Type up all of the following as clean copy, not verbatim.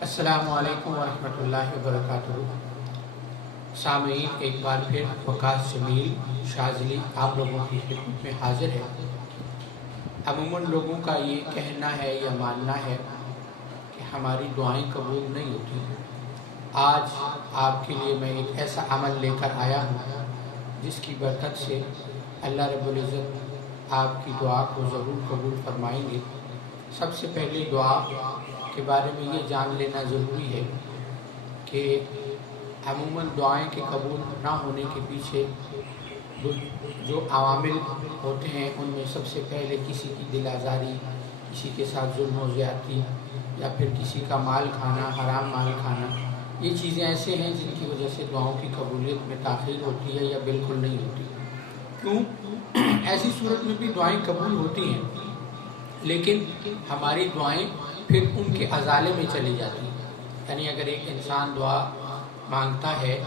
السلام علیکم ورحمۃ اللہ وبرکاتہ۔ سامعین، ایک بار پھر وقاص جمیل شاذلی آپ لوگوں کی خدمت میں حاضر ہے۔ عموماً لوگوں کا یہ کہنا ہے یا ماننا ہے کہ ہماری دعائیں قبول نہیں ہوتی۔ آج آپ کے لیے میں ایک ایسا عمل لے کر آیا ہوں جس کی برکت سے اللہ رب العزت آپ کی دعا کو ضرور قبول فرمائیں گے۔ سب سے پہلے دعا کے بارے میں یہ جان لینا ضروری ہے کہ عموماً دعائیں کے قبول نہ ہونے کے پیچھے جو عوامل ہوتے ہیں ان میں سب سے پہلے کسی کی دل آزاری، کسی کے ساتھ ظلم و زیادتی، یا پھر کسی کا مال کھانا، حرام مال کھانا، یہ چیزیں ایسے ہیں جن کی وجہ سے دعاؤں کی قبولیت میں تاخیر ہوتی ہے یا بالکل نہیں ہوتی۔ کیوں؟ ایسی صورت میں بھی دعائیں قبول ہوتی ہیں لیکن ہماری دعائیں پھر ان کے ازالے میں چلی جاتی ہیں۔ یعنی اگر ایک انسان دعا مانگتا ہے،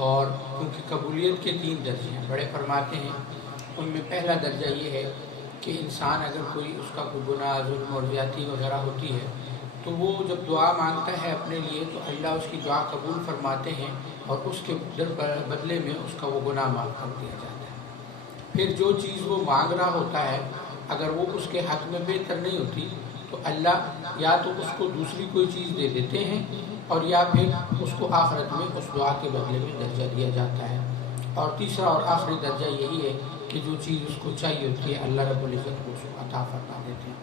اور کیونکہ قبولیت کے 3 درجے ہیں، بڑے فرماتے ہیں ان میں پہلا درجہ یہ ہے کہ انسان اگر کوئی اس کا کوئی گناہ، ظلم اور زیادتی وغیرہ ہوتی ہے تو وہ جب دعا مانگتا ہے اپنے لیے تو اللہ اس کی دعا قبول فرماتے ہیں اور اس کے بدلے میں اس کا وہ گناہ معاف کر دیا جاتا ہے۔ پھر جو چیز وہ مانگ رہا ہوتا ہے اگر وہ اس کے حق میں بہتر نہیں ہوتی تو اللہ یا تو اس کو دوسری کوئی چیز دے دیتے ہیں اور یا پھر اس کو آخرت میں اس دعا کے بدلے میں درجہ دیا جاتا ہے۔ اور تیسرا اور آخری درجہ یہی ہے کہ جو چیز اس کو چاہیے ہوتی ہے اللہ رب العزت کو اس کو عطا فرما دیتے ہیں۔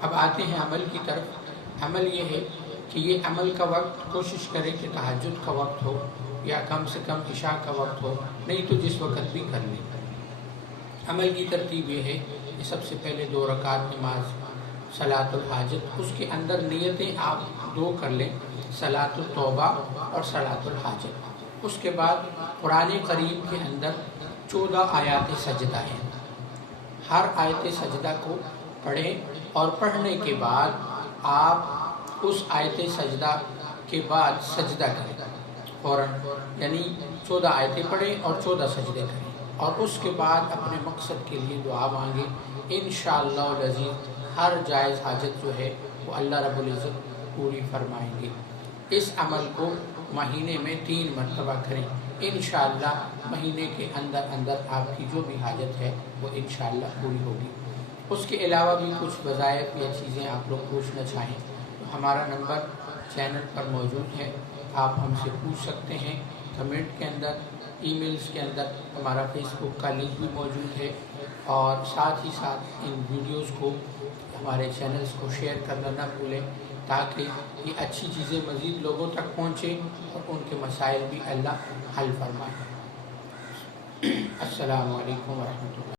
اب آتے ہیں عمل کی طرف۔ عمل یہ ہے کہ یہ عمل کا وقت کوشش کرے کہ تہجد کا وقت ہو یا کم سے کم عشاء کا وقت ہو، نہیں تو جس وقت بھی کر لیں۔ عمل کی ترتیب یہ ہے کہ سب سے پہلے 2 رکعت نماز صلاۃ الحاجت، اس کے اندر نیتیں آپ 2 کر لیں، صلاۃ التوبہ اور صلاۃ الحاجت۔ اس کے بعد قرآن کریم کے اندر 14 آیات سجدہ ہیں، ہر آیت سجدہ کو پڑھیں اور پڑھنے کے بعد آپ اس آیت سجدہ کے بعد سجدہ کریں فوراً، یعنی 14 آیتیں پڑھیں اور 14 سجدے کریں، اور اس کے بعد اپنے مقصد کے لیے دعا مانگیں۔ انشاءاللہ العزیز ہر جائز حاجت جو ہے وہ اللہ رب العزت پوری فرمائیں گے۔ اس عمل کو مہینے میں 3 مرتبہ کریں، انشاءاللہ مہینے کے اندر اندر آپ کی جو بھی حاجت ہے وہ انشاءاللہ پوری ہوگی۔ اس کے علاوہ بھی کچھ وظائف یا چیزیں آپ لوگ پوچھنا چاہیں تو ہمارا نمبر چینل پر موجود ہے، آپ ہم سے پوچھ سکتے ہیں کمنٹ کے اندر، ای میلز کے اندر، ہمارا فیس بک کا لنک بھی موجود ہے، اور ساتھ ہی ساتھ ان ویڈیوز کو، ہمارے چینلز کو شیئر کرنا نہ بھولیں تاکہ یہ اچھی چیزیں مزید لوگوں تک پہنچیں اور ان کے مسائل بھی اللہ حل فرمائے۔ السلام علیکم ورحمۃ اللہ۔